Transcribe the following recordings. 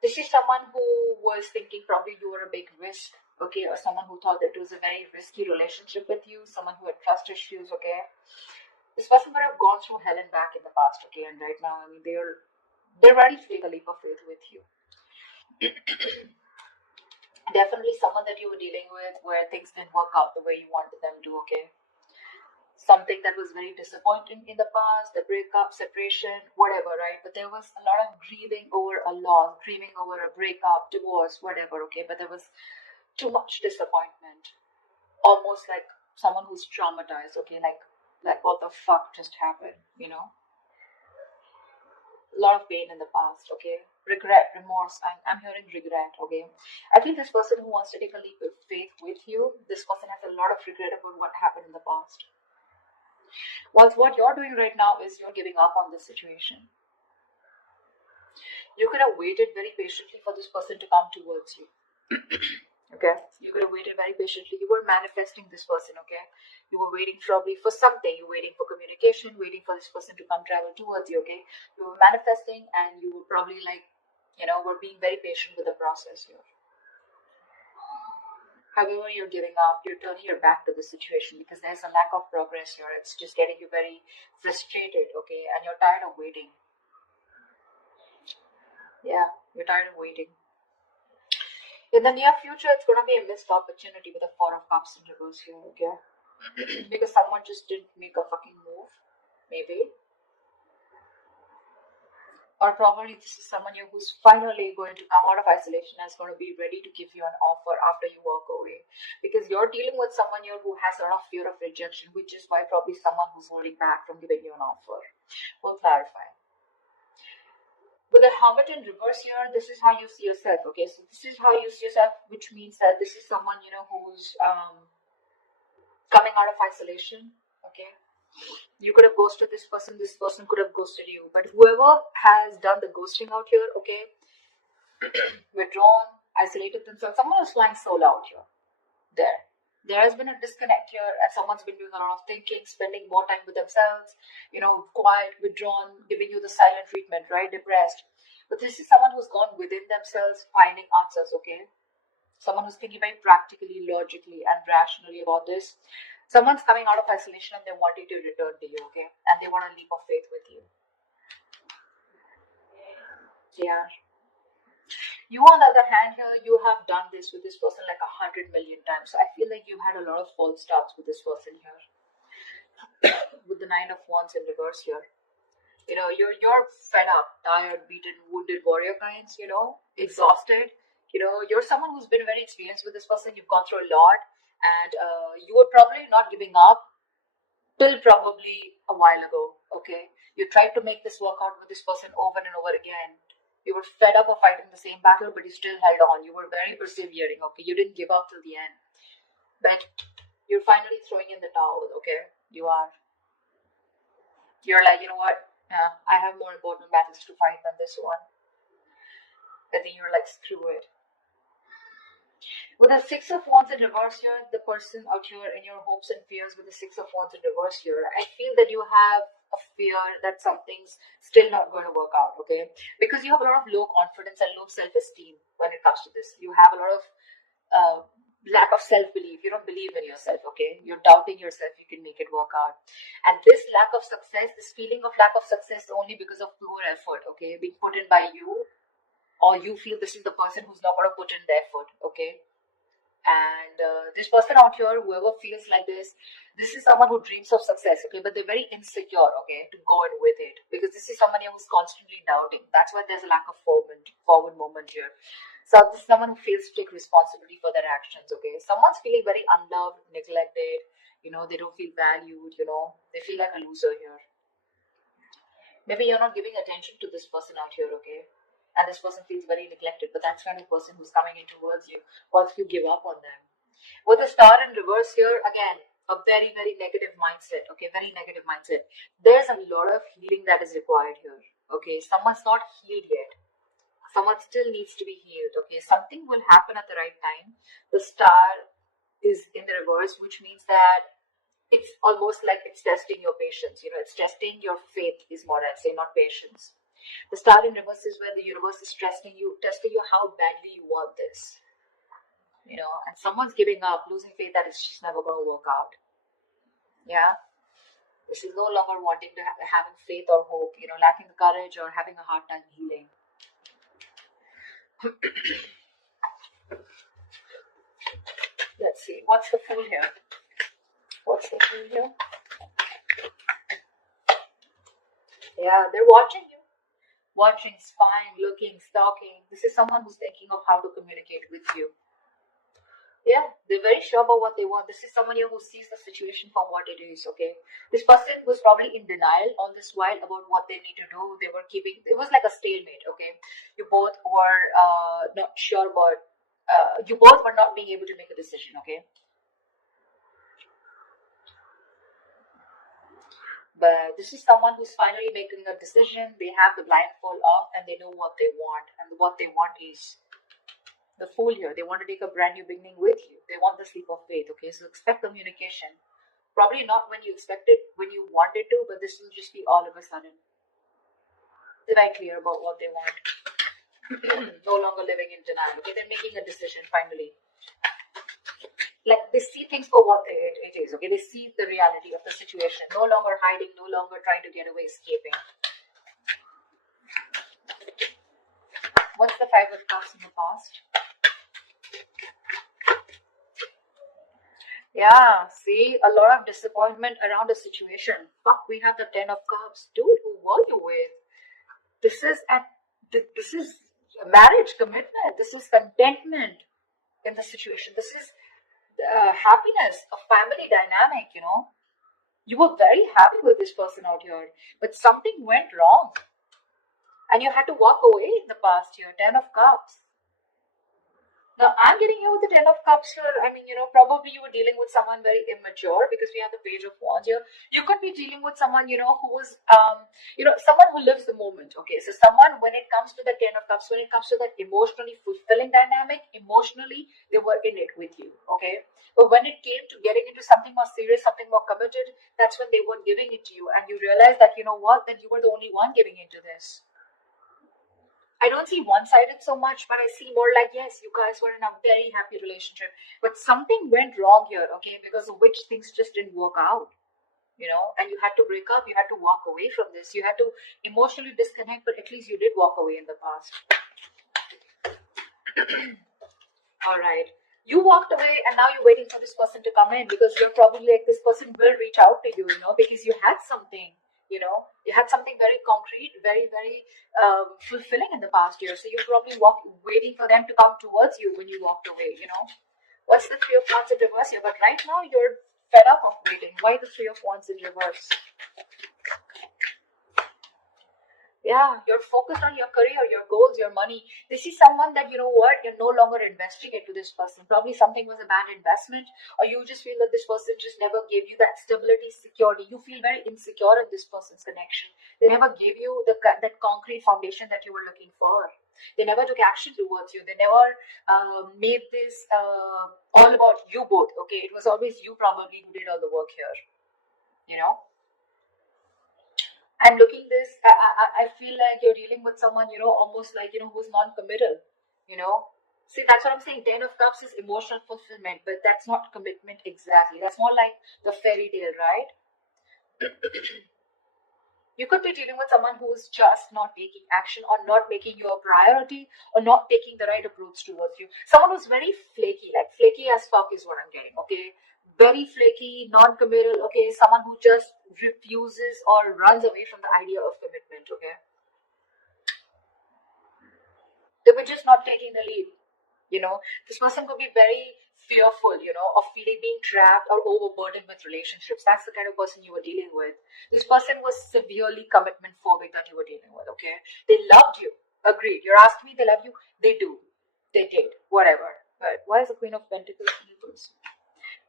This is someone who was thinking probably you were a big risk, okay, or someone who thought that it was a very risky relationship with you, someone who had trust issues, okay. This person would have gone through hell and back in the past, okay, and right now, I mean, they're ready to take a leap of faith with you. Definitely someone that you were dealing with where things didn't work out the way you wanted them to, okay. Something that was very disappointing in the past, a breakup, separation, whatever, right? But there was a lot of grieving over a loss, grieving over a breakup, divorce, whatever, okay? But there was too much disappointment, almost like someone who's traumatized, okay? Like what the fuck just happened, you know? A lot of pain in the past, okay? Regret, remorse. I'm hearing regret, okay? I feel this person who wants to take a leap of faith with you, this person has a lot of regret about what happened in the past. Whilst what you're doing right now is you're giving up on this situation. You could have waited very patiently for this person to come towards you. Okay? You could have waited very patiently. You were manifesting this person, okay? You were waiting probably for something. You were waiting for communication, waiting for this person to come travel towards you, okay? You were manifesting and you were probably like, were being very patient with the process here. However, you're giving up, you're turning your back to the situation because there's a lack of progress here. It's just getting you very frustrated, okay? And you're tired of waiting. Yeah, you're tired of waiting. In the near future, it's going to be a missed opportunity with the Four of Cups in reverse here, okay? Because someone just didn't make a fucking move, maybe. Or probably this is someone here who's finally going to come out of isolation and is going to be ready to give you an offer after you walk away. Because you're dealing with someone here who has a lot of fear of rejection, which is why probably someone who's holding back from giving you an offer. We'll clarify. With the Hermit in reverse here, this is how you see yourself, okay? So this is how you see yourself, which means that this is someone, who's coming out of isolation, okay? You could have ghosted this person could have ghosted you. But whoever has done the ghosting out here, okay, withdrawn, isolated themselves, someone is flying solo out here. There has been a disconnect here, and someone's been doing a lot of thinking, spending more time with themselves, quiet, withdrawn, giving you the silent treatment, right? Depressed. But this is someone who's gone within themselves, finding answers, okay? Someone who's thinking very practically, logically, and rationally about this. Someone's coming out of isolation and they want you to return to you, okay? And they want a leap of faith with you. Yeah. You, on the other hand, here, you have done this with this person like 100 million times. So I feel like you've had a lot of false starts with this person here. With the Nine of Wands in reverse here. You're fed up, tired, beaten, wounded warrior kinds, exhausted. You're someone who's been very experienced with this person. You've gone through a lot. And you were probably not giving up till probably a while ago, okay? You tried to make this work out with this person over and over again. You were fed up of fighting the same battle, but you still held on. You were very persevering, okay? You didn't give up till the end. But you're finally throwing in the towel, okay? You are. You're like, you know what? I have more important battles to fight than this one. I think you're like, screw it. With the Six of Wands in reverse here, the person out here in your hopes and fears with the Six of Wands in reverse here, I feel that you have a fear that something's still not going to work out, okay? Because you have a lot of low confidence and low self-esteem when it comes to this. You have a lot of lack of self-belief. You don't believe in yourself, okay? You're doubting yourself you can make it work out. And this lack of success, this feeling of lack of success only because of poor effort, okay? Being put in by you, or you feel this is the person who's not going to put in the effort, okay? And this person out here, whoever feels like this is someone who dreams of success, okay, but they're very insecure, okay, to go in with it, because this is someone who's constantly doubting. That's why there's a lack of forward movement here. So this is someone who feels to take responsibility for their actions, okay. Someone's feeling very unloved, neglected, they don't feel valued, they feel like a loser here. Maybe you're not giving attention to this person out here, okay, and this person feels very neglected, but that's kind of person who's coming in towards you once you give up on them. With the Star in reverse here, again, a very, very negative mindset, okay, very negative mindset. There's a lot of healing that is required here, okay. Someone's not healed yet. Someone still needs to be healed, okay. Something will happen at the right time. The Star is in the reverse, which means that it's almost like it's testing your patience, it's testing your faith is more, I'd say, not patience. The star in reverse is where the universe is testing you how badly you want this. And someone's giving up, losing faith that it's just never going to work out. Yeah. This is no longer wanting to having faith or hope, lacking the courage or having a hard time healing. Let's see. What's the Fool here? What's the Fool here? Yeah, they're watching you. Watching, spying, looking, stalking. This is someone who's thinking of how to communicate with you. Yeah, they're very sure about what they want. This is someone here who sees the situation for what it is, okay? This person was probably in denial all this while about what they need to do. They were keeping, it was like a stalemate, okay? You both were not sure about, you both were not being able to make a decision, okay? But this is someone who's finally making a decision. They have the blindfold off and they know what they want. And what they want is the Fool here. They want to take a brand new beginning with you. They want the sleep of faith, okay? So expect communication. Probably not when you expect it, when you want it to, but this will just be all of a sudden. They're very clear about what they want. No longer living in denial, okay? They're making a decision finally. Like they see things for what it is, okay? They see the reality of the situation. No longer hiding, no longer trying to get away, escaping. What's the Five of Cups in the past? Yeah, see, a lot of disappointment around the situation. Fuck, we have the Ten of Cups. Dude, who were you with? This is marriage, commitment. This is contentment in the situation. This is happiness, a family dynamic, You were very happy with this person out here, but something went wrong. And you had to walk away in the past year. Ten of Cups. Now, I'm getting here with the Ten of Cups here. I mean, probably you were dealing with someone very immature because we have the Page of Wands here. You could be dealing with someone, who was, someone who lives the moment, okay? So someone, when it comes to the Ten of Cups, when it comes to that emotionally fulfilling dynamic, emotionally, they were in it with you, okay? But when it came to getting into something more serious, something more committed, that's when they weren't giving it to you. And you realize that, then you were the only one giving into this. I don't see one-sided so much, but I see more like, yes, you guys were in a very happy relationship, but something went wrong here, okay, because of which things just didn't work out, and you had to break up, you had to walk away from this, you had to emotionally disconnect, but at least you did walk away in the past. All right. You walked away and now you're waiting for this person to come in because you're probably like, this person will reach out to you, because you had something. You had something very concrete, very, very fulfilling in the past year. So you're probably waiting for them to come towards you when you walked away, What's the Three of Wands in reverse here? But right now you're fed up of waiting. Why the Three of Wands in reverse? Yeah, you're focused on your career, your goals, your money. This is someone that, you're no longer investing into this person. Probably something was a bad investment, or you just feel that this person just never gave you that stability, security. You feel very insecure in this person's connection. They never gave you that concrete foundation that you were looking for. They never took action towards you. They never made this all about you both, okay? It was always you probably who did all the work here, I'm looking this, I feel like you're dealing with someone, almost like, who's non-committal, See, that's what I'm saying. Ten of Cups is emotional fulfillment, but that's not commitment exactly. That's more like the fairy tale, right? You could be dealing with someone who's just not taking action or not making you a priority or not taking the right approach towards you. Someone who's very flaky, like flaky as fuck is what I'm getting, okay? Very flaky, non-committal, okay? Someone who just refuses or runs away from the idea of commitment, okay? They were just not taking the lead, This person could be very fearful, of being trapped or overburdened with relationships. That's the kind of person you were dealing with. This person was severely commitment phobic that you were dealing with, okay? They loved you. Agreed. You're asking me, they love you? They do. They did. Whatever. But why is the Queen of Pentacles in reverse?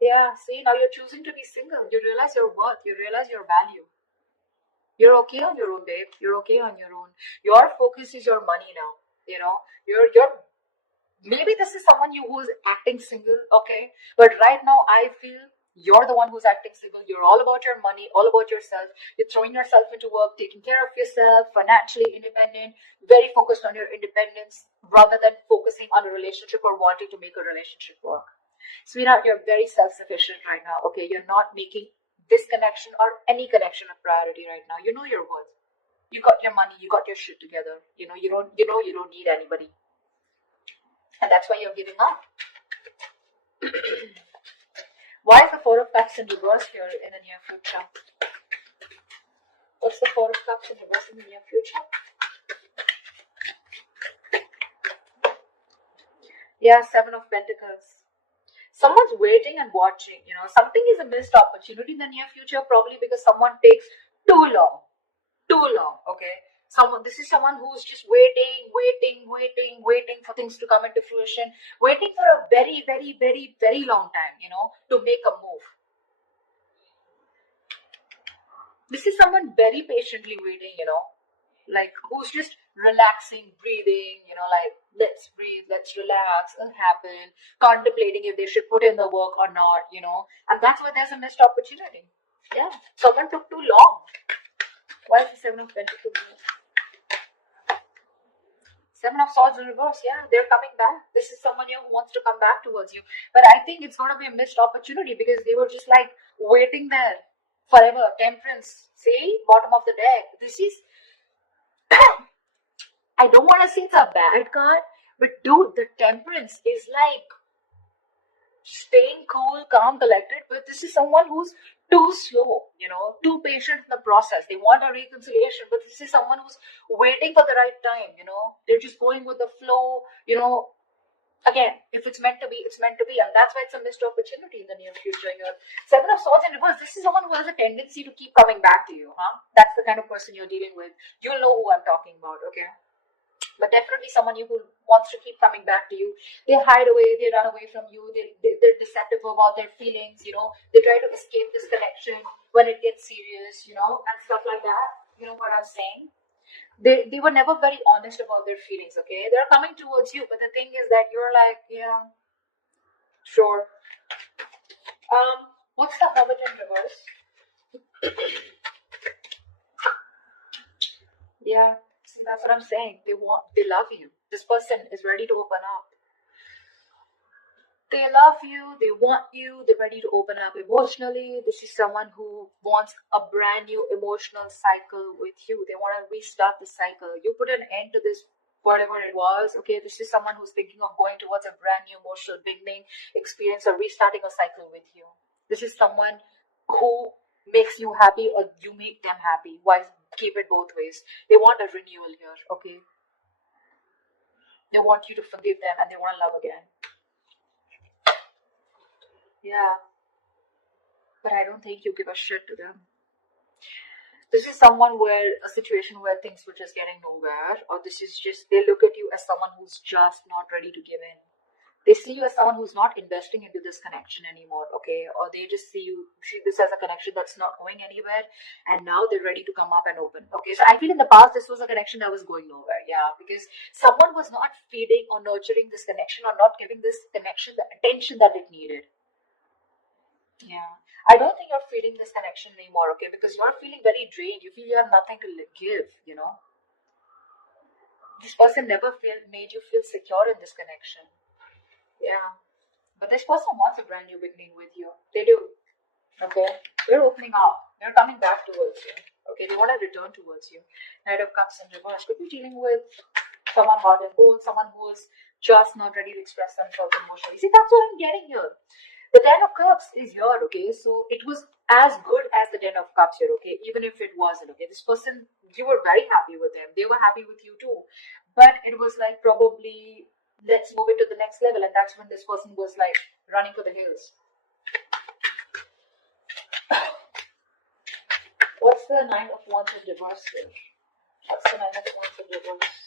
Yeah, see, now you're choosing to be single. You realize your worth. You realize your value. You're okay on your own, babe. You're okay on your own. Your focus is your money now. You're maybe this is someone who's acting single, okay? But right now, I feel You're the one who's acting single. You're all about your money, all about yourself. You're throwing yourself into work, taking care of yourself, financially independent, very focused on your independence rather than focusing on a relationship or wanting to make a relationship work. Sweetheart, you're very self-sufficient right now. Okay, you're not making this connection or any connection a priority right now. You know your worth. You got your money, you got your shit together. You know you don't need anybody. And that's why you're giving up. Why is the Four of Cups in reverse here in the near future? What's the Four of Cups in reverse in the near future? Yeah, Seven of Pentacles. Someone's waiting and watching. Something is a missed opportunity in the near future, probably because someone takes too long. Okay? This is someone who's just waiting for things to come into fruition, waiting for a very, very, very, very long time, to make a move. This is someone very patiently waiting, like who's just relaxing, breathing, like let's breathe, let's relax, it'll happen, contemplating if they should put in the work or not, and that's why there's a missed opportunity. Yeah, someone took too long. Why is the Seven of Pentacles? Seven of Swords in reverse. Yeah, they're coming back. This is someone here who wants to come back towards you. But I think it's going to be a missed opportunity because they were just like waiting there forever. Temperance. See? Bottom of the deck. This is... I don't want to say it's a bad card. But dude, the Temperance is like staying cool, calm, collected. But this is someone who's too slow, too patient in the process. They want a reconciliation, but this is someone who's waiting for the right time, They're just going with the flow, Again, if it's meant to be, it's meant to be. And that's why it's a missed opportunity in the near future here. Seven of Swords in reverse. This is someone who has a tendency to keep coming back to you, huh? That's the kind of person you're dealing with. You'll know who I'm talking about, okay? But definitely someone who wants to keep coming back to you. They hide away, they run away from you, they're deceptive about their feelings, They try to escape this connection when it gets serious, and stuff like that. You know what I'm saying? They were never very honest about their feelings, okay? They're coming towards you, but the thing is that you're like, yeah, sure. What's the Hermit in reverse? Yeah. That's what I'm saying. They love you. This person is ready to open up. They love you, they want you, they're ready to open up emotionally. This is someone who wants a brand new emotional cycle with you. They want to restart the cycle. You put an end to this, whatever it was, okay? This is someone who's thinking of going towards a brand new emotional beginning, experience, or restarting a cycle with you. This is someone who makes you happy or you make them happy. Why keep it both ways? They want a renewal here, okay? They want you to forgive them and they want to love again. Yeah. But I don't think you give a shit to them. This is someone a situation where things were just getting nowhere, or this is just, they look at you as someone who's just not ready to give in. They see you as someone who's not investing into this connection anymore, okay? Or they just see this as a connection that's not going anywhere, and now they're ready to come up and open. Okay, so I feel in the past this was a connection that was going nowhere, yeah, because someone was not feeding or nurturing this connection or not giving this connection the attention that it needed. Yeah, I don't think you're feeding this connection anymore, okay? Because you're feeling very drained. You feel you have nothing to give, This person never made you feel secure in this connection. Yeah. But this person wants a brand new beginning with you. They do. Okay? They're opening up. They're coming back towards you. Okay? They want to return towards you. Knight of Cups in reverse. Could be dealing with someone hot and cold, someone who's just not ready to express themselves emotionally. See, that's what I'm getting here. The Ten of Cups is here, okay? So it was as good as the Ten of Cups here, okay? Even if it wasn't, okay? This person, you were very happy with them. They were happy with you too. But it was like probably, let's move it to the next level. And that's when this person was like running for the hills. What's the Nine of Wands in reverse here? What's the Nine of Wands in reverse?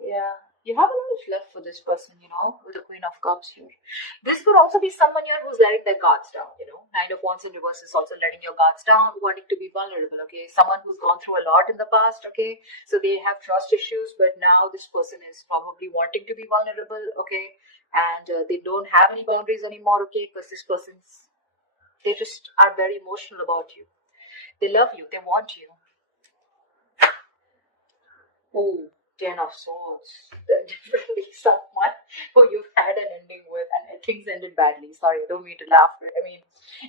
Yeah. You have a lot of love for this person, with the Queen of Cups here. This could also be someone here who's letting their guards down. Nine of Wands in reverse is also letting your guards down, wanting to be vulnerable, okay? Someone who's gone through a lot in the past, okay? So they have trust issues, but now this person is probably wanting to be vulnerable, okay? And they don't have any boundaries anymore, okay? Because this person's, they just are very emotional about you. They love you, they want you. Oh, Ten of Swords. Definitely someone who you've had an ending with and things ended badly. Sorry, I don't mean to laugh. I mean,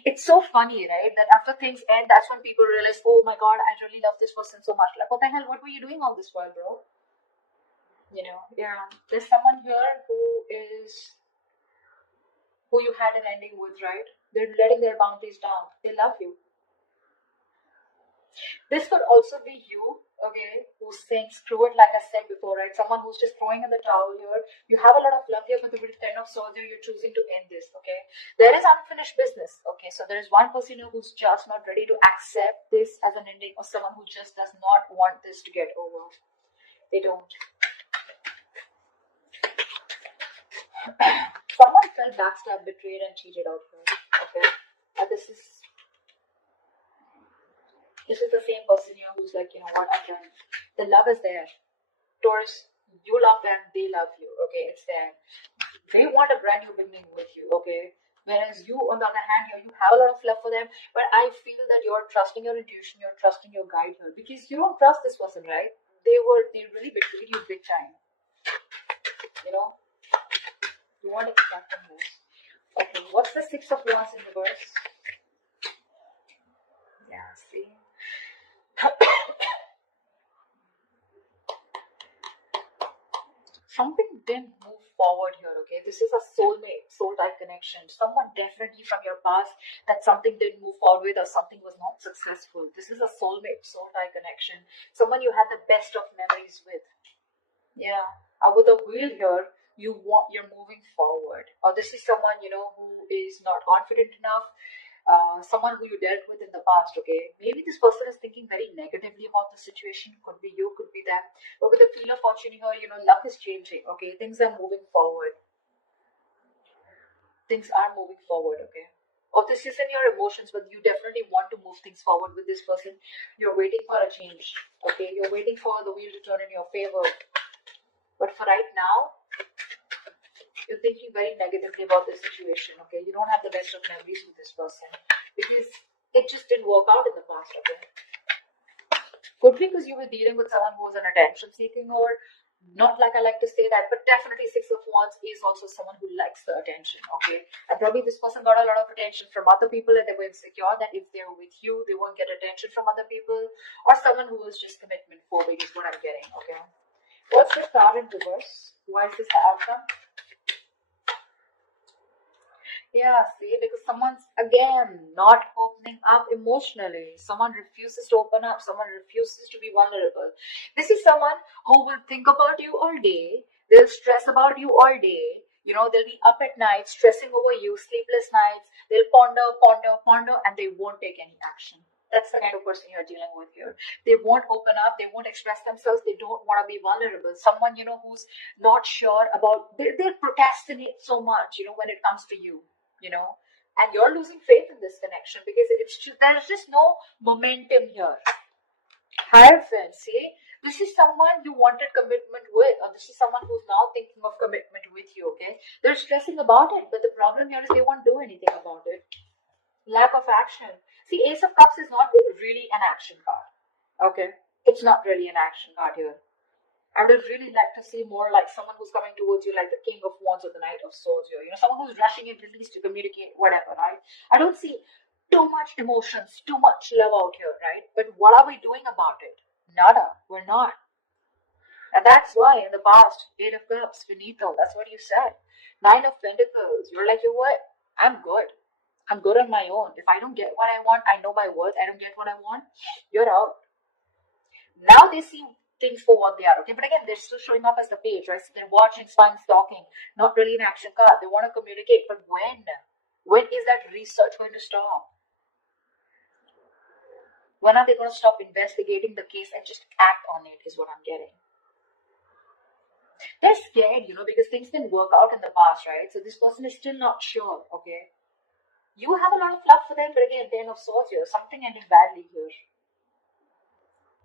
it's so funny, right? That after things end, that's when people realize, oh my god, I really love this person so much. Like, what the hell? What were you doing all this while, bro? Yeah. There's someone here who you had an ending with, right? They're letting their boundaries down. They love you. This could also be you, okay, who's saying screw it, like I said before, right? Someone who's just throwing in the towel here. You have a lot of love here, but with the Ten of Swords here, you're choosing to end this, okay? There is unfinished business, okay? So there is one person here who's just not ready to accept this as an ending, or someone who just does not want this to get over. They don't. Someone felt backstabbed, betrayed, and cheated out here, okay? And this is the same person here who's like, you know what, I'm done. The love is there. Taurus, you love them, they love you, okay? It's there. They want a brand new beginning with you, okay? Whereas you, on the other hand, you have a lot of love for them, but I feel that you're trusting your intuition, you're trusting your guide here, because you don't trust this person, right? They really betrayed you big time. You won't expect from this. Okay, what's the Six of Wands in reverse? Yeah, see? Something didn't move forward here, okay? This is a soulmate, soul type connection. Someone definitely from your past that something didn't move forward with or something was not successful. This is a soulmate, soul type connection. Someone you had the best of memories with. Yeah. With a wheel here, you're moving forward. Or this is someone, who is not confident enough. Someone who you dealt with in the past, okay? Maybe this person is thinking very negatively about the situation. Could be you, could be them. But with the Wheel of Fortune here, luck is changing, okay? Things are moving forward. Things are moving forward, okay? Or this isn't your emotions, but you definitely want to move things forward with this person. You're waiting for a change, okay? You're waiting for the wheel to turn in your favor. But for right now, you're thinking very negatively about this situation, okay? You don't have the best of memories with this person because it just didn't work out in the past, okay? Could be because you were dealing with someone who was an attention seeking, or not like I like to say that, but definitely Six of Wands is also someone who likes the attention, okay? And probably this person got a lot of attention from other people and they were insecure that if they're with you, they won't get attention from other people, or someone who is just commitment phobic is what I'm getting, okay? What's the star in reverse? Why is this the outcome? Yeah, see, because someone's again not opening up emotionally. Someone refuses to open up. Someone refuses to be vulnerable. This is someone who will think about you all day. They'll stress about you all day. They'll be up at night, stressing over you, sleepless nights. They'll ponder, ponder, ponder, and they won't take any action. That's the kind of person you're dealing with here. They won't open up. They won't express themselves. They don't want to be vulnerable. Someone, who's not sure about, they procrastinate so much, when it comes to you. And you're losing faith in this connection because there's just no momentum here. Hierophant, see, this is someone you wanted commitment with, or this is someone who's now thinking of commitment with you, okay? They're stressing about it, but the problem here is they won't do anything about it. Lack of action. See, Ace of Cups is not really an action card, okay? It's not really an action card here. I would really like to see more like someone who's coming towards you like the King of Wands or the Knight of Swords here. Someone who's rushing in at least to communicate, whatever, right? I don't see too much emotions, too much love out here, right? But what are we doing about it? Nada. We're not. And that's why in the past, Eight of Cups, finito, that's what you said. Nine of Pentacles, you're like, you know what? I'm good. I'm good on my own. If I don't get what I want, I know my worth. I don't get what I want, you're out. Now they see things for what they are, okay? But again, they're still showing up as the page, right? So they're watching, spying, stalking, not really an action card. They want to communicate, but when? When is that research going to stop? When are they going to stop investigating the case and just act on it is what I'm getting. They're scared, because things didn't work out in the past, right? So this person is still not sure, okay? You have a lot of love for them, but again, 10 of swords here. Something ended badly here.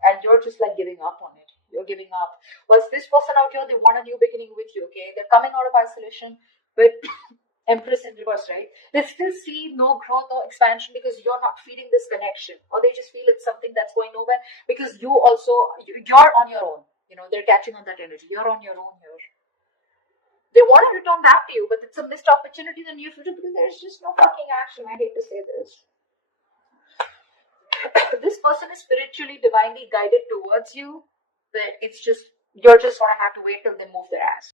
And you're just like giving up on it. You're giving up. Was this person out here, they want a new beginning with you, okay? They're coming out of isolation with Empress in reverse, right? They still see no growth or expansion because you're not feeding this connection. Or they just feel it's something that's going nowhere because you're on your own. They're catching on that energy. You're on your own here. They want to return back to you, but it's a missed opportunity in the near future because there's just no fucking action. I hate to say this. This person is spiritually, divinely guided towards you, but you're just gonna have to wait till they move their ass.